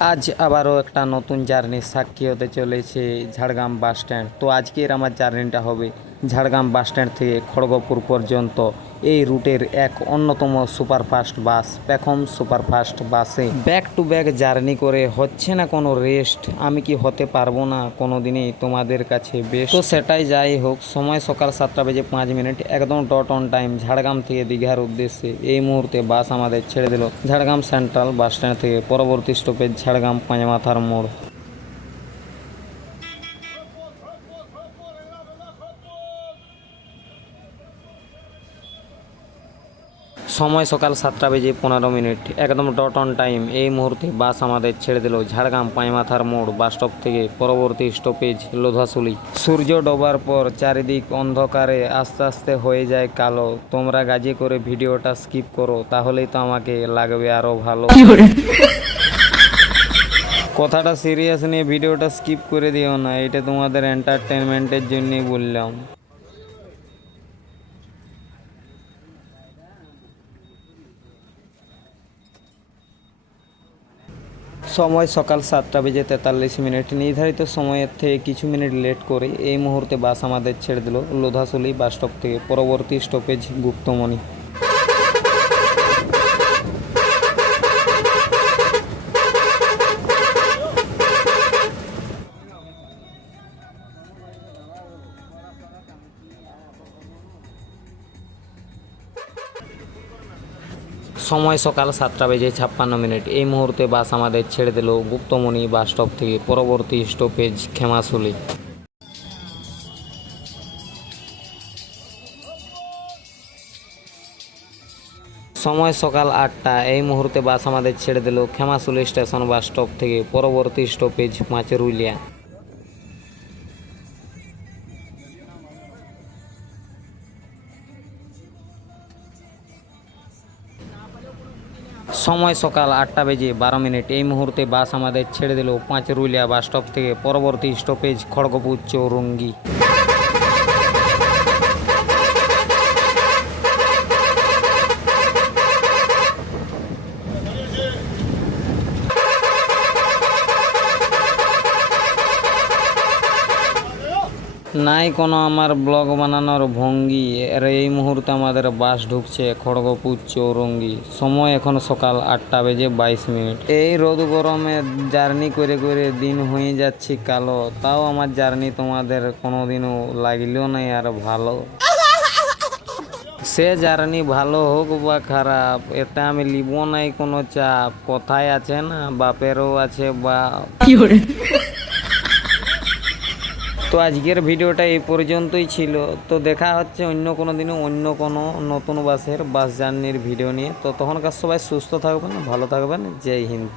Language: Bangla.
আজ আবারও একটা নতুন জার্নির সাক্ষী হতে চলেছে ঝাড়গ্রাম বাস স্ট্যান্ড। তো আজকের আমার জার্নিটা হবে ঝাড়গ্রাম বাস স্ট্যান্ড থেকে খড়গপুর পর্যন্ত। এই রুটের এক অন্যতম সুপারফাস্ট বাস পেখম সুপারফাস্ট বাসে ব্যাক টু ব্যাক জার্নি করে হচ্ছে না কোনো রেস্ট। আমি কি হতে পারবো না কোনো দিনই তোমাদের কাছে বেশ? তো সেটাই যাই হোক, সময় সকাল 7:05, একদম ডট অন টাইম ঝাড়গ্রাম থেকে দীঘার উদ্দেশ্যে এই মুহূর্তে বাস আমাদের ছেড়ে দিল ঝাড়গ্রাম সেন্ট্রাল বাস স্ট্যান্ড থেকে। পরবর্তী স্টপেজ ঝাড়গ্রাম পাঁচমাথার মোড়। সময় সকাল 7:15, একদম ডট অন টাইম এই মুহূর্তে বাস আমাদের ছেড়ে দিল ঝাড়গ্রাম পাঁচমাথার মোড় বাস স্টপ থেকে। পরবর্তী স্টপেজ লোধাশুলি। সূর্য ডোবার পর চারিদিক অন্ধকারে আস্তে আস্তে হয়ে যায় কালো। তোমরা গাজে করে ভিডিওটা স্কিপ করো, তাহলেই তো আমাকে লাগবে আরও ভালো। কথাটা সিরিয়াস নিয়ে ভিডিওটা স্কিপ করে দিও না, এটা তোমাদের এন্টারটেনমেন্টের জন্যই বললাম। সময় সকাল 7:43, নির্ধারিত সময়ের থেকে কিছু মিনিট লেট করে এই মুহূর্তে বাস আমাদের ছেড়ে দিল লোধাশুলি বাস স্টপ থেকে। পরবর্তী স্টপেজ গুপ্তমণি। সময় সকাল 7:56, এই মুহূর্তে বাস আমাদের ছেড়ে দিল গুপ্তমণি বাস স্টপ থেকে। পরবর্তী স্টপেজ খেমাশুলি। সময় সকাল 8টা, এই মুহূর্তে বাস আমাদের ছেড়ে দিল খেমাশুলি স্টেশন বাস স্টপ থেকে। পরবর্তী স্টপেজ মাচেরুলিয়া। সময় সকাল 8:12, এই মুহূর্তে বাস আমাদের ছেড়ে দিল পাঁচরুলিয়া বাস স্টপ থেকে। পরবর্তী স্টপেজ খড়গপুর চৌরঙ্গি। নাই কোনো আমার ব্লগ বানানোর ভঙ্গি। আর এই মুহূর্তে আমাদের বাস ঢুকছে খড়গপুর চৌরঙ্গি। সময় এখন সকাল 8:22। এই রোদ গরমে জার্নি করে করে দিন হয়ে যাচ্ছে কালো, তাও আমার জার্নি তোমাদের কোনোদিনও লাগলো নাই আর ভালো। সে জার্নি ভালো হোক বা খারাপ, এতে আমি লিব নাই কোনো চাপ। কথায় আছে না, বাপেরও আছে বাপ। তো আজকের ভিডিওটা এই পর্যন্তই ছিল। তো দেখা হচ্ছে অন্য কোনো দিনে অন্য কোনো নতুন বাস জার্নির ভিডিও নিয়ে। তো তখনকার সবাই সুস্থ থাকবেন, ভালো থাকবেন। জয় হিন্দ।